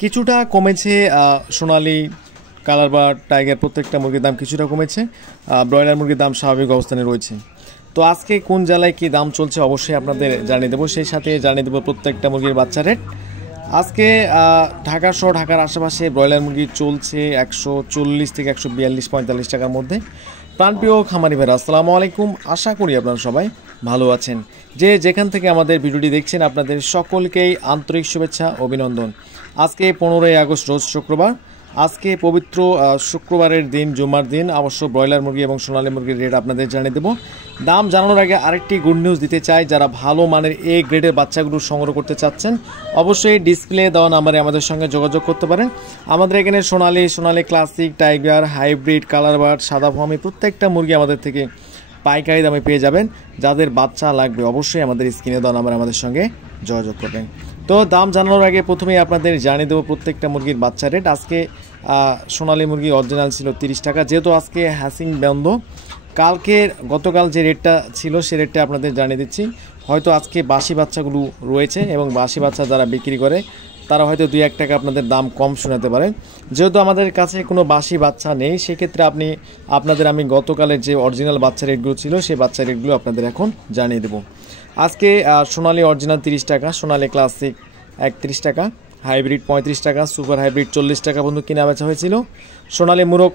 কিছুটা কমেছে সোনালী কালার বা টাইগার প্রত্যেকটা মুরগির দাম কিছুটা কমেছে। ব্রয়লার মুরগির দাম স্বাভাবিক অবস্থানে রয়েছে। তো আজকে কোন জেলায় কী দাম চলছে অবশ্যই আপনাদের জানিয়ে দেবো, সেই সাথে জানিয়ে দেবো প্রত্যেকটা মুরগির বাচ্চা রেট। আজকে ঢাকা সহ ঢাকার আশেপাশে ব্রয়লার মুরগি চলছে 140 থেকে 142-145 টাকার মধ্যে। প্রাণপ্রিয় খামারি ভাইরা আসসালামু আলাইকুম, আশা করি আপনারা সবাই ভালো আছেন। যে যেখান থেকে আমাদের ভিডিওটি দেখছেন আপনাদের সকলকেই আন্তরিক শুভেচ্ছা অভিনন্দন। আজকে 15ই আগস্ট রোজ শুক্রবার। আজকে পবিত্র শুক্রবারের দিন, জুমার দিন। অবশ্য ব্রয়লার মুরগি এবং সোনালী মুরগির রেট আপনাদের জানিয়ে দেবো। দাম জানানোর আগে আরেকটি গুড নিউজ দিতে চাই, যারা ভালো মানের এ গ্রেডের বাচ্চাগুলো সংগ্রহ করতে চাচ্ছেন অবশ্যই ডিসপ্লে দেওয়া নাম্বারে আমাদের সঙ্গে যোগাযোগ করতে পারেন। আমাদের এখানে সোনালী ক্লাসিক, টাইগার, হাইব্রিড, কালারবার্ড, সাদা ফার্মি প্রত্যেকটা মুরগি আমাদের থেকে পাইকারি দামে পেয়ে যাবেন। যাদের বাচ্চা লাগবে অবশ্যই আমাদের স্ক্রিনে দেওয়া নাম্বারে আমাদের সঙ্গে যোগাযোগ করবেন। তো দাম জানানোর আগে প্রথমেই আপনাদের জানিয়ে দেবো প্রত্যেকটা মুরগির বাচ্চা রেট। আজকে সোনালী মুরগি অরিজিনাল ছিল 30 টাকা, যেহেতু আজকে হ্যাসিং বন্ধ। গতকাল যে রেটটা ছিল সে রেটটা আপনাদের জানিয়ে দিচ্ছি। হয়তো আজকে বাসি বাচ্চাগুলো রয়েছে এবং বাসি বাচ্চা যারা বিক্রি করে তারা হয়তো 2-1 টাকা আপনাদের দাম কম শোনাতে পারেন। যেহেতু আমাদের কাছে কোনো বাসি বাচ্চা নেই, সেক্ষেত্রে আমি গতকালের যে অরিজিনাল বাচ্চা রেটগুলো ছিল সেই বাচ্চা রেটগুলো আপনাদের এখন জানিয়ে দেবো। আজকে সোনালী অরিজিনাল 30 টাকা, সোনালী ক্লাসিক 31 টাকা, হাইব্রিড 35 টাকা, সুপার হাইব্রিড 40 টাকা পর্যন্ত কিনা বেচা হয়েছিল। সোনালী মুরগ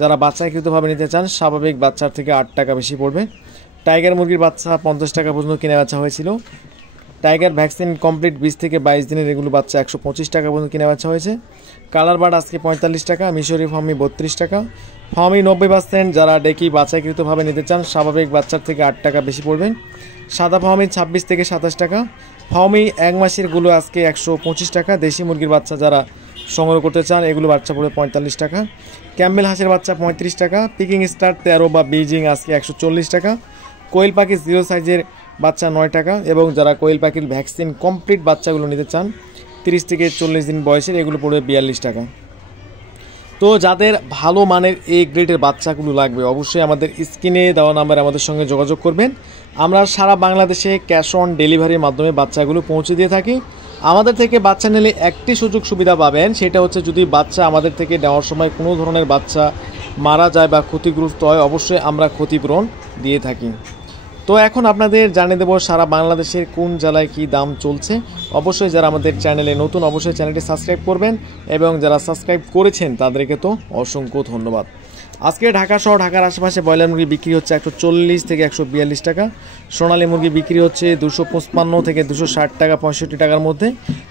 যারা বাচ্চাকৃতভাবে নিতে চান স্বাভাবিক বাচ্চার থেকে 8 টাকা বেশি পড়বে। টাইগার মুরগির বাচ্চা 50 টাকা পর্যন্ত কিনা বেচা হয়েছিল। টাইগার ভ্যাকসিন কমপ্লিট 20 থেকে 22 দিনের এগুলো বাচ্চা 125 টাকা পর্যন্ত কিনা বেচা হয়েছে। কালার বার্ড আজকে 45 টাকা, মিশরি ফার্মি 32 টাকা, ফার্মি 90%। যারা ডেকি বাচ্চাকৃতভাবে নিতে চান স্বাভাবিক বাচ্চার থেকে 8 টাকা বেশি পড়বেন। সাদা ফার্মি 26 থেকে 27 টাকা, ফার্মি 1 মাসের গুলো আজকে 125 টাকা। দেশি মুরগির বাচ্চা যারা সংগ্রহ করতে চান এগুলো বাচ্চা পড়বে 45 টাকা। ক্যাম্বেল হাঁসের বাচ্চা 35 টাকা, পিকিং স্টার 13 বা বেজিং আজকে 140 টাকা। কোয়েল পাখি 0 সাইজের বাচ্চা 9 টাকা, এবং যারা কোয়েল পাখির ভ্যাকসিন কমপ্লিট বাচ্চাগুলো নিতে চান 30 থেকে 40 দিন বয়সের এগুলো পড়বে 42 টাকা। তো যাদের ভালো মানের এ গ্রেডের বাচ্চাগুলো লাগবে অবশ্যই আমাদের স্ক্রিনে দেওয়া নাম্বারে আমাদের সঙ্গে যোগাযোগ করবেন। আমরা সারা বাংলাদেশে ক্যাশ অন ডেলিভারির মাধ্যমে বাচ্চাগুলো পৌঁছে দিয়ে থাকি। আমাদের থেকে বাচ্চা নিলে একটি সুযোগ সুবিধা পাবেন, সেটা হচ্ছে যদি বাচ্চা আমাদের থেকে নেওয়ার সময় কোনো ধরনের বাচ্চা মারা যায় বা ক্ষতিগ্রস্ত হয় অবশ্যই আমরা ক্ষতিপূরণ দিয়ে থাকি। তো এখন আপনাদের জানিয়ে দেবো সারা বাংলাদেশের কোন জেলায় কী দাম চলছে। অবশ্যই যারা আমাদের চ্যানেলে নতুন অবশ্যই চ্যানেলটি সাবস্ক্রাইব করবেন, এবং যারা সাবস্ক্রাইব করেছেন তাদেরকে তো অসংখ্য ধন্যবাদ। আজকে ঢাকা সহ ঢাকার আশেপাশে ব্রয়লার মুরগি বিক্রি হচ্ছে 140 থেকে 142 টাকা, সোনালী মুরগি বিক্রি হচ্ছে 255 থেকে 260 টাকা 65 টাকার মধ্যে,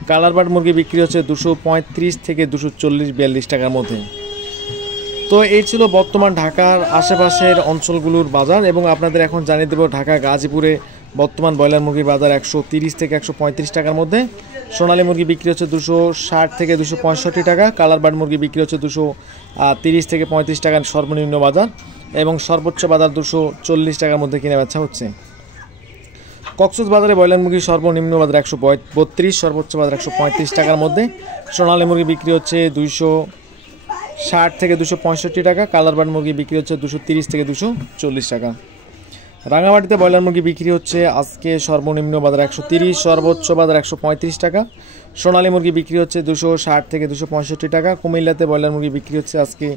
কালারবার্ড মুরগি বিক্রি হচ্ছে 235 থেকে 240-42 টাকার মধ্যে। তো এই ছিল বর্তমান ঢাকার আশেপাশের অঞ্চলগুলোর বাজার, এবং আপনাদের এখন জানিয়ে দেবো ঢাকা গাজীপুরে বর্তমান ব্রয়লার মুরগির বাজার 130 থেকে 135 টাকার মধ্যে। সোনালী মুরগি বিক্রি হচ্ছে 260 থেকে 265 টাকা, কালারবার্ড মুরগি বিক্রি হচ্ছে 230 থেকে 35 টাকার সর্বনিম্ন বাজার, এবং সর্বোচ্চ বাজার 240 টাকার মধ্যে কিনে বেচা হচ্ছে। কক্সবাজারে ব্রয়লার মুরগি সর্বনিম্ন বাজার 132, সর্বোচ্চ বাজার 135 টাকার মধ্যে। সোনালী মুরগি বিক্রি হচ্ছে 260 থেকে 265 টাকা, কালারবার্ড মুরগি বিক্রি হচ্ছে 230 থেকে 240 টাকা। রাঙামাটিতে ব্রয়লার মুরগি বিক্রি হচ্ছে আজকে সর্বনিম্ন বাজার 130, সর্বোচ্চ বাজার 135 টাকা। সোনালী মুরগি বিক্রি হচ্ছে 260 থেকে 265 টাকা। কুমিল্লাতে ব্রয়লার মুরগি বিক্রি হচ্ছে আজকে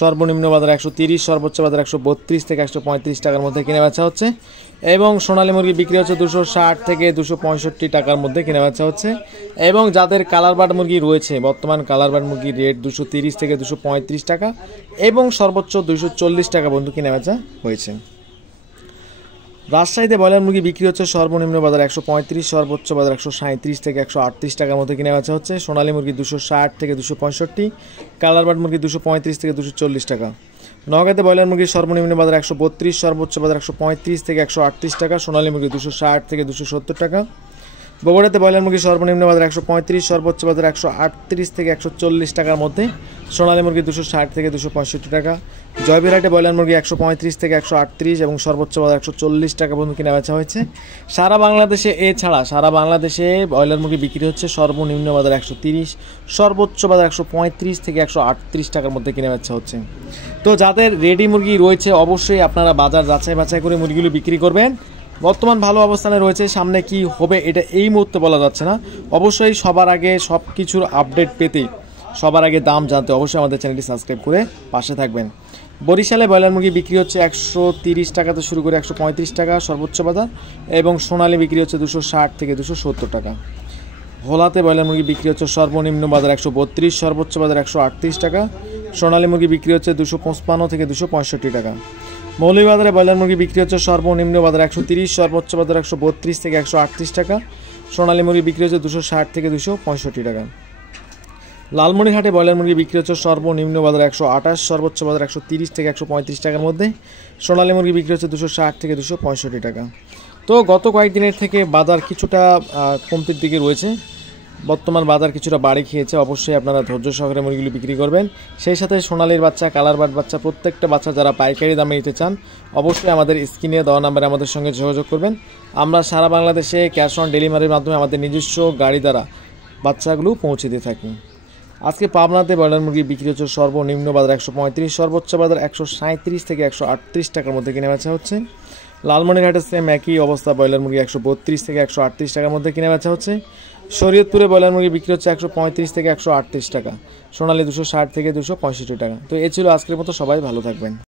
সর্বনিম্ন বাজার 130, সর্বোচ্চ বাজার 132 থেকে 135 টাকার মধ্যে কিনে বেচা হচ্ছে, এবং সোনালী মুরগি বিক্রি হচ্ছে 260 থেকে 265 টাকার মধ্যে কিনে বেচা হচ্ছে। এবং যাদের কালারবার্ড মুরগি রয়েছে বর্তমান কালারবার্ড মুরগির রেট 230 থেকে 235 টাকা, এবং সর্বোচ্চ 240 টাকা পর্যন্ত কিনে বেচা হয়েছে। রাজশাহীতে ব্রয়লার মুরগি বিক্রি হচ্ছে সর্বনিম্ন বাজার 135, সর্বোচ্চ বাজার 137 থেকে 138 টাকার মধ্যে কিনে বেচা হচ্ছে। সোনালী মুরগি 260 থেকে 265, কালারবার্ড মুরগি 235 থেকে 240 টাকা। নওগাঁতে ব্রয়লার মুরগির সর্বনিম্ন বাজার 132, সর্বোচ্চ বাজার 135 থেকে 138 টাকা। সোনালী মুরগি 260 থেকে 270 টাকা। বগুড়াতে ব্রয়লার মুরগি সর্বনিম্ন বাজার 135, সর্বোচ্চ বাজার 138 থেকে 140 টাকার মধ্যে। সোনালী মুরগি 260 থেকে 265 টাকা। জয়বিরহাটে ব্রয়লার মুরগি 135 থেকে 138 এবং সর্বোচ্চ বাজার 140 টাকা পর্যন্ত কিনা বেচা হয়েছে। সারা বাংলাদেশে এছাড়া সারা বাংলাদেশে ব্রয়লার মুরগি বিক্রি হচ্ছে সর্বনিম্ন বাজার 130, সর্বোচ্চ বাজার 135 থেকে 138 টাকার মধ্যে কিনা বেচা হচ্ছে। তো যাদের রেডি মুরগি রয়েছে অবশ্যই আপনারা বাজার যাচাই বাছাই করে মুরগিগুলো বিক্রি করবেন। বর্তমান ভালো অবস্থানে রয়েছে, সামনে কি হবে এটা এই মুহূর্তে বলা যাচ্ছে না। অবশ্যই সবার আগে সব কিছুর আপডেট পেতে, সবার আগে দাম জানতে অবশ্যই আমাদের চ্যানেলটি সাবস্ক্রাইব করে পাশে থাকবেন। বরিশালে ব্রয়লার মুরগি বিক্রি হচ্ছে 130 টাকাতে শুরু করে 135 টাকা সর্বোচ্চ বাজার, এবং সোনালী বিক্রি হচ্ছে 260 থেকে 270 টাকা। ভোলাতে ব্রয়লার মুরগি বিক্রি হচ্ছে সর্বনিম্ন বাজার 132, সর্বোচ্চ বাজার 138 টাকা। সোনালী মুরগি বিক্রি হচ্ছে 255 থেকে 265 টাকা। মৌলভীবাজারে ব্রয়লার মুরগি বিক্রি হচ্ছে সর্বনিম্ন বাজার 130, সর্বোচ্চ বাজার 132 থেকে 138 টাকা। সোনালী মুরগি বিক্রি হচ্ছে 260 থেকে 265 টাকা। লালমনিরহাটে ব্রয়লার মুরগি বিক্রি হচ্ছে সর্বনিম্ন বাজার 128, সর্বোচ্চ বাজার 130 থেকে 135 টাকার মধ্যে। সোনালী মুরগি বিক্রি হচ্ছে 260 থেকে 265 টাকা। তো গত কয়েকদিনের থেকে বাজার কিছুটা কমতির দিকে রয়েছে, বর্তমান বাজার কিছুটা বাড়ি খেয়েছে। অবশ্যই আপনারা ধৈর্য সহকারে মুরগিগুলো বিক্রি করবেন। সেই সাথে সোনালীর বাচ্চা, কালার বার্ড বাচ্চা, প্রত্যেকটা বাচ্চা যারা পাইকারি দামে নিতে চান অবশ্যই আমাদের স্ক্রিনে দেওয়া নাম্বারে আমাদের সঙ্গে যোগাযোগ করবেন। আমরা সারা বাংলাদেশে ক্যাশ অন ডেলিভারির মাধ্যমে আমাদের নিজস্ব গাড়ি দ্বারা বাচ্চাগুলো পৌঁছে দিয়ে থাকি। আজকে পাবনাতে ব্রয়লার মুরগি বিক্রি হচ্ছে সর্বনিম্ন বাজার 135, সর্বোচ্চ বাজার 137 থেকে 138 টাকার মধ্যে কিনে বেচা হচ্ছে। লালমনিরহাটে সেম একই অবস্থা, ব্রয়লার মুরগি 132 থেকে 138 টাকার মধ্যে কিনে বেচা হচ্ছে। শরীয়তপুরে ব্রয়লার মুরগি বিক্রি হচ্ছে 135 থেকে 138 টাকা, সোনালী 260 থেকে 265 টাকা। তো এ ছিল আজকের মতো, সবাই ভালো থাকবেন।